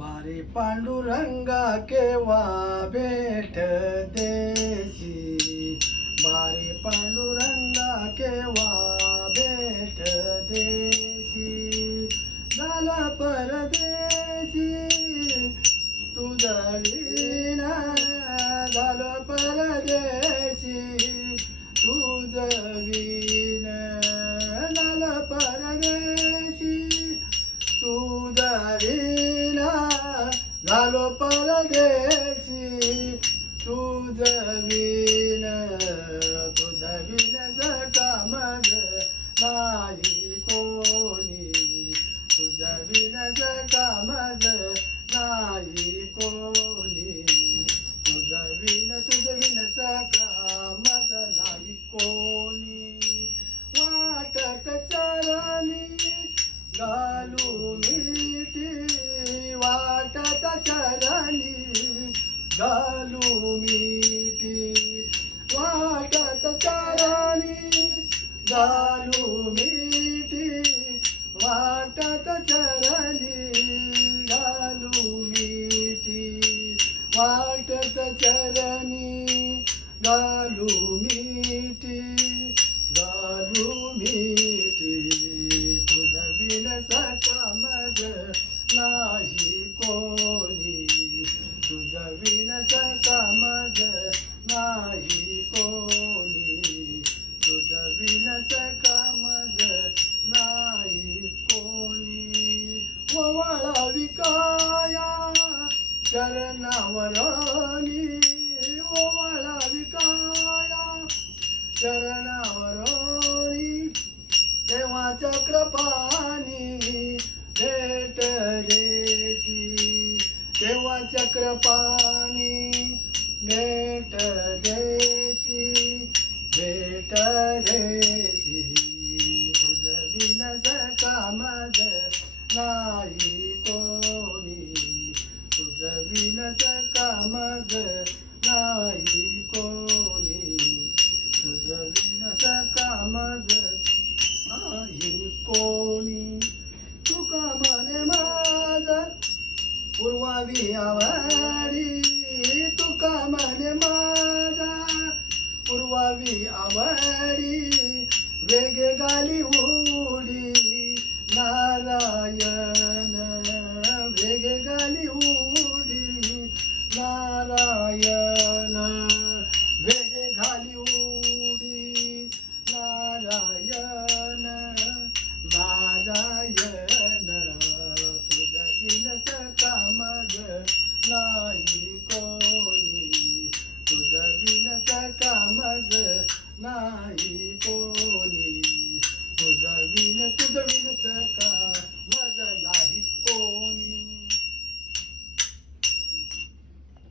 बारे पांडुरंगा केव्हा भेट देशी? बारे पांडुरंगा केव्हा भेट देशी? झाला परदेशी तुझा विना झालं परदेशी तुझं विन झालं परदेशी तुझा विना झालो परदेशी तुझ विन तुझ विन कामग नाही कोणी. तुझ विन कामग नाही कोणी. చరణి గాలు మీటి వాటత చరణి గాలు మీటి వాటత చరణి గాలు మీటి వాటత చరణి గాలు మీటి. बिन सकामग नाही कोणी तुझ बिन सकामग नाही कोणी ओवाळा विकाया चरणावरणी ओवाळा विकाया चरणावरणी देवाच्या कृपानी भेट देशी देवाच्या कृपानी कामद नाही कोणी तुझ विनस कामद नाही कोणी तुझ विनस कामद नाही कोणी तुका मने माझ पूर्वावी आवडी तुका मने माझा पूर्वावी आवडी वेग गाली उडी नारायण वेग घाली उडी. नारायण नारायण तुझ्या विनस कामग नाही कोणी. तुझ्या विनस कामग नाही कोणी. तुझ विन तुझ विनस काम